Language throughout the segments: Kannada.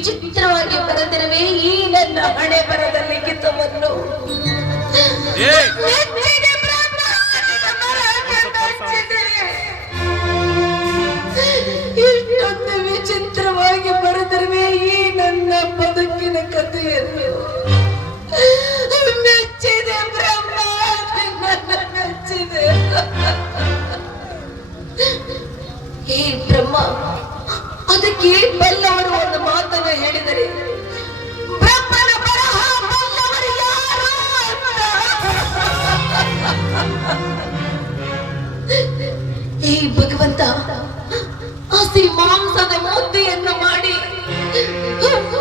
ವಿಚಿತ್ರವಾಗಿ ಬರೆದಿರುವೆ ಈ ನನ್ನ ಹಣೆ ಬರದ ಲಿಖಿತವನ್ನು. ಇಷ್ಟೊಂದು ವಿಚಿತ್ರವಾಗಿ ಬರೆದಿರುವೆ ಈ ನನ್ನ ಬದುಕಿನ ಕಥೆಯನ್ನು. ಮೆಚ್ಚಿದೆ ಬ್ರಹ್ಮ, ನನ್ನ ಮೆಚ್ಚಿದೆ. ಈ ಬ್ರಹ್ಮ ಅದಕ್ಕೆ ಬಲ್ಲವರು ಒಂದು ಮಾತನ್ನು ಹೇಳಿದರೆ, ಬ್ರಹ್ಮನ ಬರಹ ಬಲ್ಲವರು ಯಾರು ಅಂತ. ಈ ಭಗವಂತ ಹಸಿ ಮಾಂಸದ ಮುದ್ದೆಯನ್ನು ಮಾಡಿ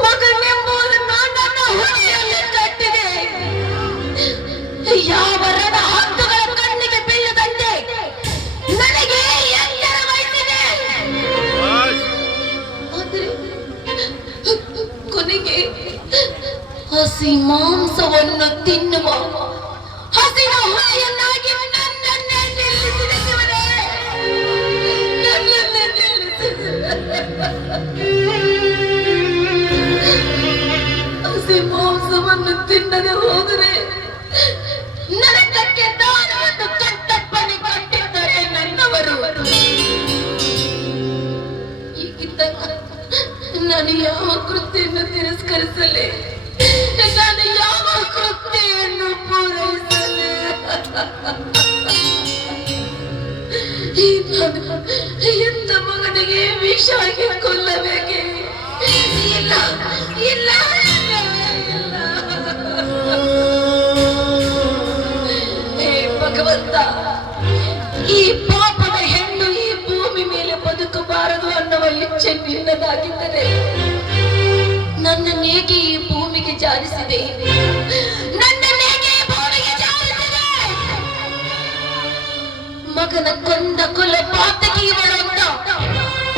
ಮಗನೆಂಬುದನ್ನು ನನ್ನ ಹೊಣೆಯಲ್ಲಿ ಕಟ್ಟಿದೆ. ಯಾವ ರಣ ಹದ್ದುಗಳ ಕಣ್ಣಿಗೆ ಬೀಳದಂತೆ ನನಗೆ ಎಚ್ಚರ ವಹಿಸಿದೆ. ಕೊನೆಗೆ ಹಸಿ ಮಾಂಸವನ್ನು ತಿನ್ನುವ ಹಸಿನ ಹೊಳೆಯನ್ನಾಗಿ ನನ್ನನ್ನೇ ನಿಲ್ಲಿಸಿದೆ ಶಿವನೇ, ನನ್ನನ್ನೇ ನಿಲ್ಲಿಸಿದೆ. ಹಸಿ ಮಾಂಸವನ್ನು ತಿನ್ನದೆ ಹೋದರೆ ನರಕಕ್ಕೆ ದಾನವನ್ನು ಕಟ್ಟಪ್ಪನೆ ಕಟ್ಟಿದ್ದಾರೆ ನನ್ನವರು. ಈಗಿದ್ದಾಗ ನಾನು ಯಾವ ಕೃತ್ಯವನ್ನು ತಿರಸ್ಕರಿಸಲೇ, ನಾನು ಯಾವ ಕೃತ್ಯವನ್ನು ಪೂರೈಸಲೇ? ಎಂತ ಮಗನಿಗೆ ವಿಷ ಆಗಿ ಕೊಲ್ಲಬೇಕೆ? ಇಲ್ಲ ಇಲ್ಲ ಇಲ್ಲ. ಹೇ ಭಗವಂತ, ಈ ಪಾಪದ ಹೆಣ್ಣು ಈ ಭೂಮಿ ಮೇಲೆ ಬದುಕಬಾರದು ಅನ್ನುವ ಇಚ್ಛೆ ನಿನ್ನದಾಗಿದ್ದರೆ ನನ್ನನ್ನೇಗೆ ಈ ಭೂಮಿಗೆ ಜಾರಿಸಿದೆ? ನನ್ನನ್ನೇಗೆ ಈ ಭೂಮಿಗೆ ಜಾರಿಸಿದೆ? ಮಗನ ಕೊಂದ ಕುಲ ಪಾತಕಿ ಇವಳಂತ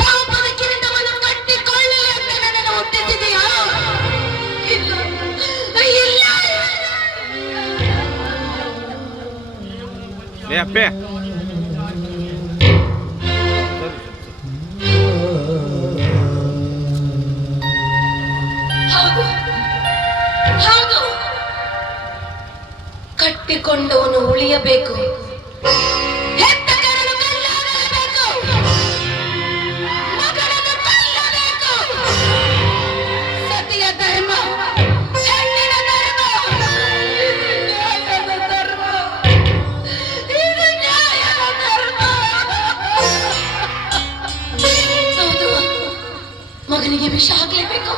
ಪಾಪದ ಕಿರೀಟವನ್ನು ಕಟ್ಟಿಕೊಳ್ಳಲಿ ಅಂತ ನನ್ನನ್ನು ಹುಟ್ಟಿಸಿದೆಯಾ? ಇಲ್ಲ ಇಲ್ಲ. ಅಪ್ಪೆ ಹೌದು, ಕಟ್ಟಿಕೊಂಡವನು ಉಳಿಯಬೇಕು, ಹೆತ್ತ ಕರಳು ಕಲ್ಲಾಗಬೇಕು, ಮಗನನ್ನು ಕೊಲ್ಲಬೇಕು. ಸತಿಯ ಧರ್ಮ, ಹೆಣ್ಣಿನ ಧರ್ಮ, ಇದು ನ್ಯಾಯದ ಧರ್ಮ, ಇದು ನ್ಯಾಯದ ಧರ್ಮ. ಹೌದು, ಮಗನಿಗೆ ವಿಷ ಹಾಕಲೇಬೇಕು.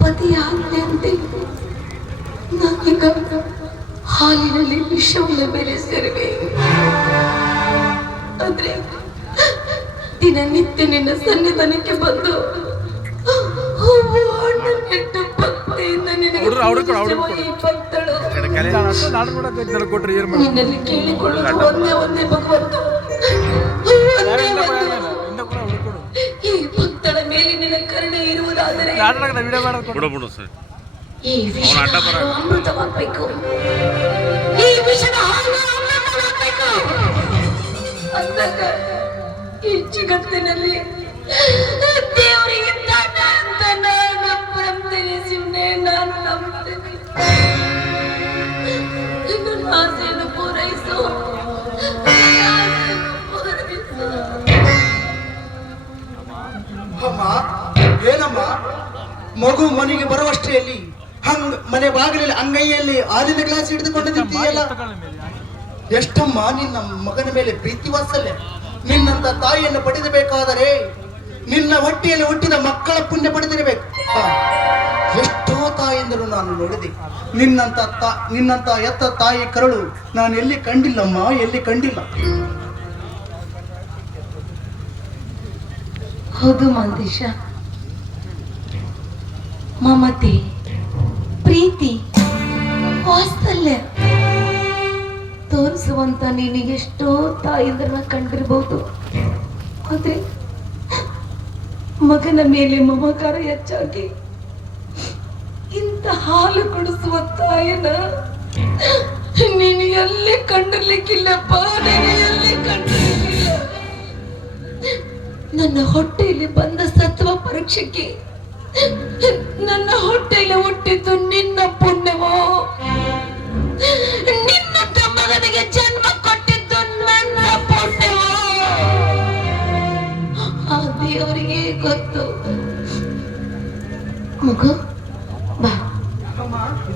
ಪತಿಯಾಜ್ಞೆಯಂತೆ ನಾನೀಗ ಹಾಲಿನಲ್ಲಿ ವಿಷವನ್ನು ಬೆರೆಸಿರುವೆ. ಆದ್ರೆ ದಿನನಿತ್ಯ ನಿನ್ನ ಸನ್ನಿಧಾನಕ್ಕೆ ಬಂದು ಹಣ್ಣನ್ನಿಟ್ಟು ಭಕ್ತಿಯಿಂದ ನಿನಗೆ ಭಕ್ತಳು ನಿನ್ನಲ್ಲಿ ಕೇಳಿಕೊಳ್ಳುವುದು ಒಂದೇ ಒಂದೇ ಭಗವಂತ, ಈ ಭಕ್ತಳ ಮೇಲೆ ನಿನ್ನ ಕರುಣೆ ಇರುವುದಾದರೆ ಈ ವಿಷದ ಹಾಲು ಅಮೃತವಾಗಬೇಕು, ಈ ವಿಷದ ಹಾಲು ಅಮೃತವಾಗಬೇಕು. ಅಂದಾಗ ಈ ಜಗತ್ತಿನಲ್ಲಿ ದೇವರಿಗೆ ಇದ್ದಾನೆ ಅಂತ ನಾನು ನಂಬ್ತೇನೆ ಶಿವನೇ, ನಾನು ನಂಬ್ತೇನೆ. ನನ್ನ ಆಸೆಯನ್ನು ಪೂರೈಸು, ಅಮ್ಮ. ಏನಮ್ಮ ಮಗು ಮನೆಗೆ ಬರುವಷ್ಟರಲ್ಲಿ ಮನೆ ಬಾಗಿಲಲ್ಲಿ ಅಂಗೈಯಲ್ಲಿ ಹಾಲಿನ ಗ್ಲಾಸ್ ಹಿಡಿದುಕೊಂಡು ನಿಂತಿದೆಯಲ್ಲ? ಎಷ್ಟಮ್ಮ ನಿನ್ನ ಮಗನ ಮೇಲೆ ಪ್ರೀತಿ ವಾತ್ಸಲ್ಯ. ನಿನ್ನಂತ ತಾಯಿಯನ್ನು ಪಡೆಯಬೇಕಾದರೆ ನಿನ್ನ ಹೊಟ್ಟೆಯಲ್ಲಿ ಹುಟ್ಟಿದ ಮಕ್ಕಳ ಪುಣ್ಯ ಪಡೆದಿರಬೇಕು. ಎಷ್ಟೋ ತಾಯಿಯಂದರು ನಾನು ನೋಡಿದೆ. ನಿನ್ನಂತ ಎತ್ತ ತಾಯಿ ಕರಳು ನಾನು ಎಲ್ಲಿ ಕಂಡಿಲ್ಲಮ್ಮ, ಎಲ್ಲಿ ಕಂಡಿಲ್ಲ. ಹೌದು ಮಾಂತೇಶ, ಮಮತೆ, ಪ್ರೀತಿ, ವಾತ್ಸಲ್ಯ ತೋರಿಸುವಂತ ನೀನು ಎಷ್ಟೋ ತಾಯಿಂದ್ರನ್ನ ಕಂಡಿರ್ಬಹುದು. ಆದ್ರೆ ಮಗನ ಮೇಲೆ ಮಮಕಾರ ಹೆಚ್ಚಾಗಿ ಇಂಥ ಹಾಲು ಕುಡಿಸುವ ತಾಯಿನ ನೀನು ಎಲ್ಲಿ ಕಂಡಿರ್ಲಿಕ್ಕಿಲ್ಲಪ್ಪ, ನೀನು ಎಲ್ಲಿ ಕಂಡಿರ್ಲಿಕ್ಕಿಲ್ಲ. ನನ್ನ ಹೊಟ್ಟೆಯಲ್ಲಿ ಬಂದ ಸತ್ವ ಪರೀಕ್ಷೆಗೆ ನನ್ನ ಹೊಟ್ಟೆಯಲ್ಲಿ ಹುಟ್ಟಿದ್ದು ನಿನ್ನ ಪುಣ್ಯವೋ, ನಿನ್ನ ಮಗನಿಗೆ ಜನ್ಮ ಕೊಟ್ಟಿದ್ದು ನನ್ನ ಪುಣ್ಯವೋ, ಆ ದೇವರಿಗೆ ಗೊತ್ತು. ಮಗು ಬಾ.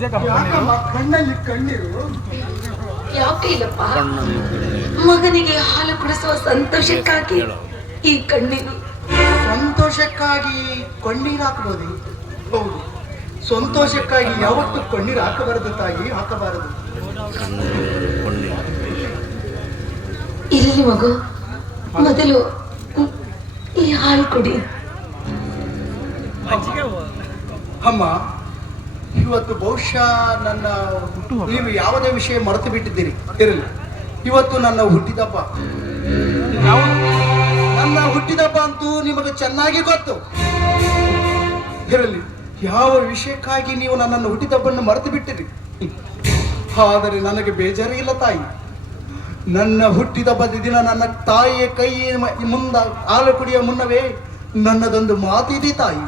ಯಾಕಮ್ಮ ಕಣ್ಣಲ್ಲಿ ಕಣ್ಣೀರು? ಯಾಕೆ ಇಲ್ಲಪ್ಪ, ಮಗನಿಗೆ ಹಾಲು ಕುಡಿಸುವ ಸಂತೋಷಕ್ಕಾಗಿ ಈ ಕಣ್ಣೀರು. ಸಂತೋಷಕ್ಕಾಗಿ ಕಣ್ಣೀರು ಹಾಕಬಹುದು. ಹೌದು, ಸಂತೋಷಕ್ಕಾಗಿ ಯಾವತ್ತು ಕಣ್ಣೀರು ಹಾಕಬಾರದು ತಾಯಿ, ಹಾಕಬಾರದು. ಇರಲಿ ಮಗು, ಮೊದಲು ಈ ಹಾಲು ಕುಡಿ. ಅಮ್ಮ, ಇವತ್ತು ಬಹುಶಃ ನೀವು ಯಾವುದೇ ವಿಷಯ ಮರೆತು ಬಿಟ್ಟಿದ್ದೀರಿ. ಇರಲಿ, ಇವತ್ತು ನನ್ನ ಹುಟ್ಟಿದಬ್ಬ. ನನ್ನ ಹುಟ್ಟಿದಬ್ಬ ಅಂತೂ ನಿಮಗೆ ಚೆನ್ನಾಗಿ ಗೊತ್ತು. ಇರಲಿ, ಯಾವ ವಿಷಯಕ್ಕಾಗಿ ನೀವು ನನ್ನನ್ನು ಹುಟ್ಟಿದಬ್ಬನ್ನು ಮರೆತು ಬಿಟ್ಟಿರಿ. ಆದರೆ ನನಗೆ ಬೇಜಾರು ಇಲ್ಲ ತಾಯಿ. ನನ್ನ ಹುಟ್ಟಿದಬ್ಬದ ದಿನ ನನ್ನ ತಾಯಿಯ ಕೈ ಹಾಲು ಕುಡಿಯ ಮುನ್ನವೇ ನನ್ನದೊಂದು ಮಾತಿದೆ ತಾಯಿ.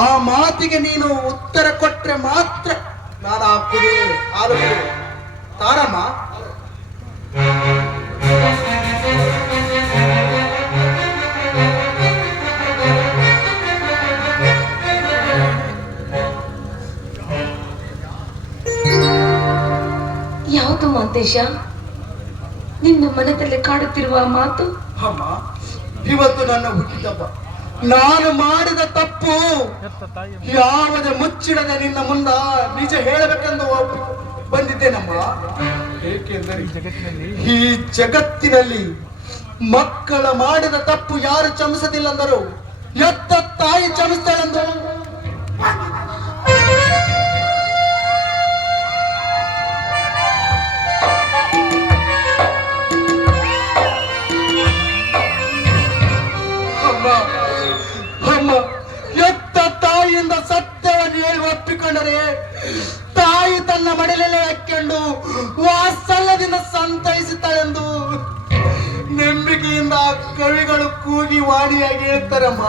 ಆ ಮಾತಿಗೆ ನೀನು ಉತ್ತರ ಕೊಟ್ರೆ ಮಾತ್ರ ನಾನು ಆ ಹಾಲು ಕುಡಿಯುವೆ. ತಾರಮ್ಮ. ಯಾವುದು ಮಾಂತೇಶ ನಿನ್ನ ಮನದಲ್ಲಿ ಕಾಡುತ್ತಿರುವ ಮಾತು? ಅಮ್ಮ, ಇವತ್ತು ನನ್ನ ಹುಟ್ಟಿದಬ್ಬ. ನಾನು ಮಾಡಿದ ತಪ್ಪು ಯಾವುದೇ ಮುಚ್ಚಿಡದೆ ನಿನ್ನ ಮುಂದ ನಿಜ ಹೇಳಬೇಕೆಂದು ಬಂದಿದ್ದೇನಮ್ಮ. ಏಕೆಂದರೆ ಈ ಜಗತ್ತಿನಲ್ಲಿ ಮಕ್ಕಳ ಮಾಡಿದ ತಪ್ಪು ಯಾರು ಕ್ಷಮಿಸದಿಲ್ಲಂದರು ಎತ್ತ ತಾಯಿ ಕ್ಷಮಿಸ್ತಾಳೆಂದು. ಅಮ್ಮ, ಎತ್ತ ತಾಯಿಯಿಂದ ಸತ್ಯವನ್ನು ಹೇಳಿ ಒಪ್ಪಿಕೊಂಡರೆ ತಾಯಿ ತನ್ನ ಮಡಿಲಲ್ಲೇ ಹಾಕೊಂಡು ವಾತ್ಸಲ್ಯದಿಂದ ಸಂತೈಸುತ್ತಾಳೆಂದು ನಂಬಿಕೆಯಿಂದ ಕವಿಗಳು ಕೂಗಿ ವಾಣಿಯಾಗಿ ಹೇಳ್ತಾರಮ್ಮ.